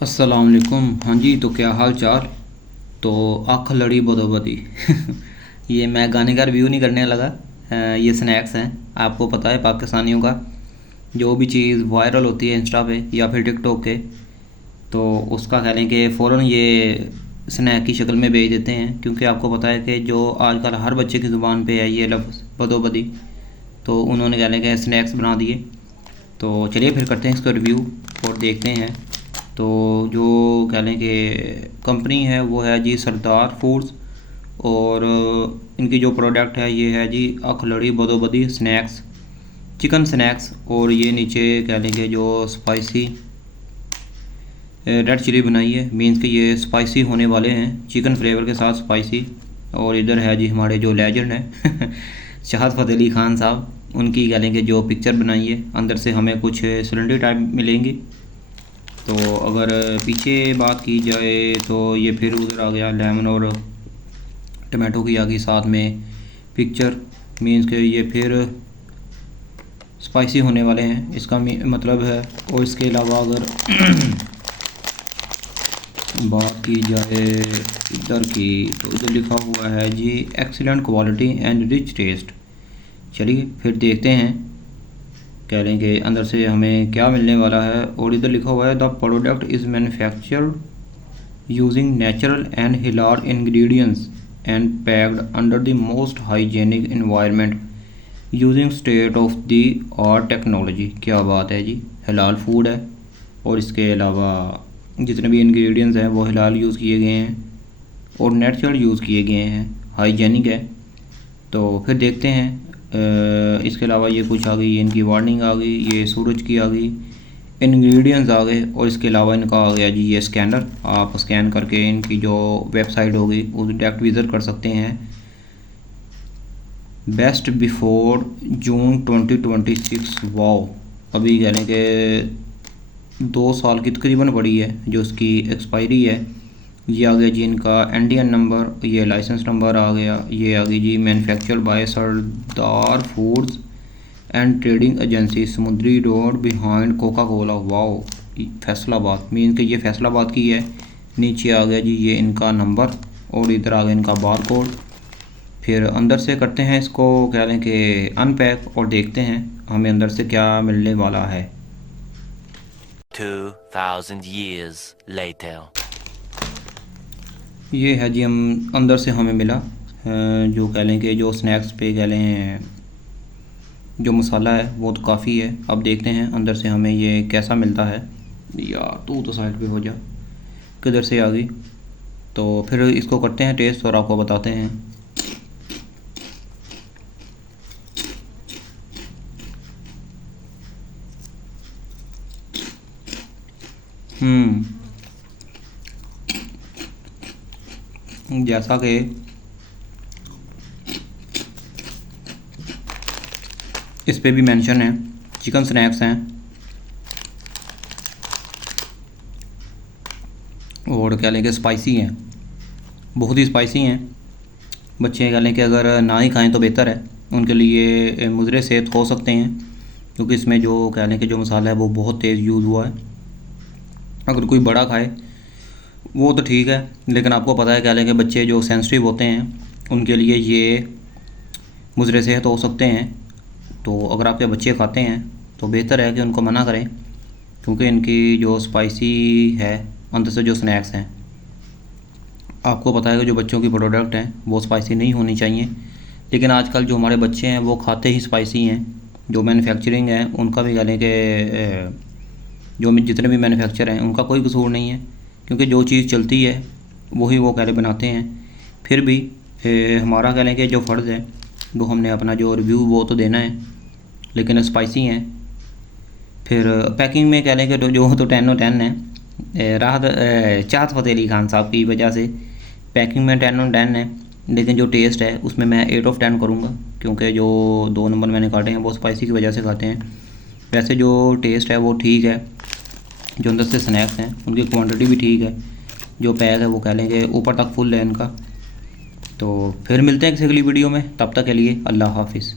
अस्सलाम वालेकुम। हाँ जी, तो क्या हाल चाल। तो आँख लड़ी बदोबदी ये मैं गाने का रिव्यू नहीं करने लगा। ये स्नैक्स हैं। आपको पता है पाकिस्तानियों का जो भी चीज़ वायरल होती है इंस्टा पे या फिर टिकटॉक के, तो उसका कह लें कि फ़ौरन ये स्नैक की शक्ल में भेज देते हैं, क्योंकि आपको पता है कि जो आजकल हर बच्चे की ज़ुबान पे है ये लफ्ज़ बदोबदी, तो उन्होंने कह लें कि स्नैक्स बना दिए। तो चलिए फिर करते हैं इसका रिव्यू और देखते हैं। तो जो कह लें कि कंपनी है वो है जी सरदार फूड्स, और इनकी जो प्रोडक्ट है ये है जी अखलड़ी बदोबदी स्नैक्स, चिकन स्नैक्स। और ये नीचे कह लें कि जो स्पाइसी रेड चिली बनाई है, मीन्स कि ये स्पाइसी होने वाले हैं, चिकन फ्लेवर के साथ स्पाइसी। और इधर है जी हमारे जो लेजेंड हैं शहाद फ़तेह अली ख़ान साहब, उनकी कह लें कि जो पिक्चर बनाई है। अंदर से हमें कुछ सिलेंडर टाइप मिलेंगी। तो अगर पीछे बात की जाए तो ये फिर उधर आ गया लेमन और टमाटो की आ गई साथ में पिक्चर, मीन्स के ये फिर स्पाइसी होने वाले हैं, इसका मतलब है। और इसके अलावा अगर बात की जाए इधर की, तो इधर लिखा हुआ है जी excellent quality and rich taste. चलिए फिर देखते हैं कह लें कि अंदर से हमें क्या मिलने वाला है। और इधर लिखा हुआ है the product is manufactured using natural and Hilal ingredients and packed under the most hygienic environment using state of the art technology. क्या बात है जी, हिलाल फूड है और इसके अलावा जितने भी इंग्रेडिएंट्स हैं वो हिलाल यूज़ किए गए हैं और नेचुरल यूज़ किए गए हैं, हाइजेनिक है। तो फिर देखते हैं। इसके अलावा ये कुछ आ गई, इनकी वार्निंग आ गई, ये सूरज की आ गई, इंग्रेडिएंट्स आ गए। और इसके अलावा इनका आ गया जी ये स्कैनर, आप स्कैन करके इनकी जो वेबसाइट होगी उस डायरेक्ट विज़िट कर सकते हैं। बेस्ट बिफोर जून 2026। वाओ, अभी कह लें कि 2 साल की तकरीबन पड़ी है जो इसकी एक्सपायरी है। ये आ गया जी इनका इंडियन नंबर, ये लाइसेंस नंबर आ गया, ये आ गई जी manufactured by Sardar foods and trading agency Samundri road behind Coca Cola. Wow, Faisalabad, mean कि ये फैसलाबाद की है। नीचे आ गया जी ये इनका नंबर और इधर आ गया इनका बार कोड। फिर अंदर से करते हैं इसको कह लें कि अनपैक और देखते हैं हमें अंदर से क्या मिलने वाला है। 2000 years later. ये है जी हम अंदर से हमें मिला जो कह लें कि जो स्नैक्स पे कह लें जो मसाला है वो तो काफ़ी है। अब देखते हैं अंदर से हमें ये कैसा मिलता है। यार तू तो साइड पे हो जा, किधर से आ गई। तो फिर इसको करते हैं टेस्ट और आपको बताते हैं। जैसा कि इस पे भी मेंशन है, चिकन स्नैक्स हैं और कह लें कि स्पाइसी हैं, बहुत ही स्पाइसी हैं। बच्चे कह लें कि अगर ना ही खाएं तो बेहतर है, उनके लिए मुज़र सेहत हो सकते हैं, क्योंकि इसमें जो कह लें कि जो मसाला है वो बहुत तेज़ यूज़ हुआ है। अगर कोई बड़ा खाए वो तो ठीक है, लेकिन आपको पता है कह लें कि बच्चे जो सेंसिटिव होते हैं उनके लिए ये मुज़र सेहत हो सकते हैं। तो अगर आपके बच्चे खाते हैं तो बेहतर है कि उनको मना करें, क्योंकि इनकी जो स्पाइसी है अंदर से जो स्नैक्स हैं, आपको पता है कि जो बच्चों की प्रोडक्ट हैं वो स्पाइसी नहीं होनी चाहिए। लेकिन आजकल जो हमारे बच्चे हैं वो खाते ही स्पाइसी हैं। जो मैन्युफैक्चरिंग है उनका भी कह लें कि जो जितने भी मैन्युफैक्चर हैं उनका कोई कसूर नहीं है, क्योंकि जो चीज़ चलती है वही वो कह लें बनाते हैं। फिर भी हमारा कह लें कि जो फ़र्ज़ है वो हमने अपना जो रिव्यू वो तो देना है, लेकिन स्पाइसी हैं। फिर पैकिंग में कह लें कि जो तो 10/10 है। राहत चाहत फ़तेह अली ख़ान साहब की वजह से पैकिंग में 10/10 है, लेकिन जो टेस्ट है उसमें मैं 8/10 करूँगा, क्योंकि जो 2 नंबर मैंने काटे हैं वो स्पाइसी की वजह से खाते हैं। वैसे जो टेस्ट है वो ठीक है, जो अंदर से स्नैक्स हैं उनकी क्वांटिटी भी ठीक है, जो पैक है वो कह लें कि ऊपर तक फुल है इनका। तो फिर मिलते हैं किसी अगली वीडियो में, तब तक के लिए अल्लाह हाफिज़।